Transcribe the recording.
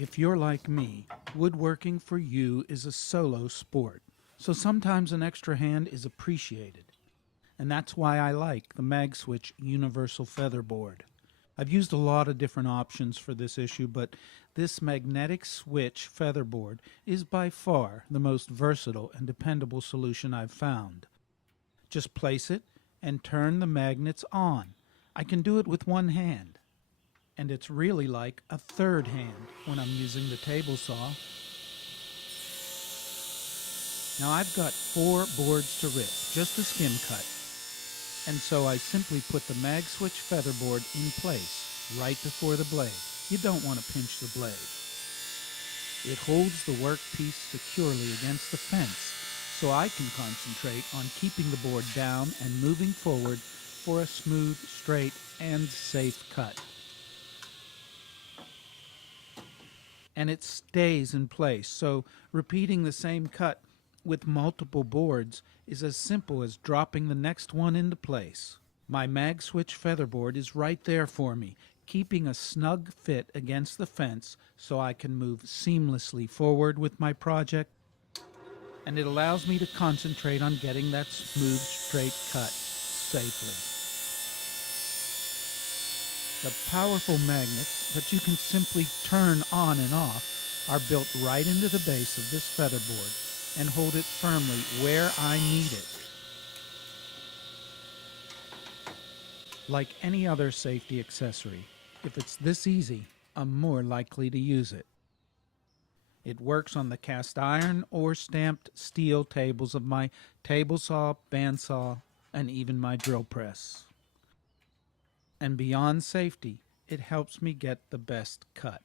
If you're like me, woodworking for you is a solo sport, so sometimes an extra hand is appreciated. And that's why I like the Magswitch Universal Featherboard. I've used a lot of different options for this issue, but this magnetic switch featherboard is by far the most versatile and dependable solution I've found. Just place it and turn the magnets on. I can do it with one hand. And it's really like a third hand when I'm using the table saw. Now I've got 4 boards to rip, just a skim cut. And so I simply put the Magswitch featherboard in place right before the blade. You don't want to pinch the blade. It holds the workpiece securely against the fence, so I can concentrate on keeping the board down and moving forward for a smooth, straight, and safe cut. And it stays in place, so repeating the same cut with multiple boards is as simple as dropping the next one into place. My Magswitch featherboard is right there for me, keeping a snug fit against the fence so I can move seamlessly forward with my project, and it allows me to concentrate on getting that smooth, straight cut safely. The powerful magnets that you can simply turn on and off are built right into the base of this featherboard and hold it firmly where I need it. Like any other safety accessory, if it's this easy, I'm more likely to use it. It works on the cast iron or stamped steel tables of my table saw, bandsaw, and even my drill press. And beyond safety, it helps me get the best cut.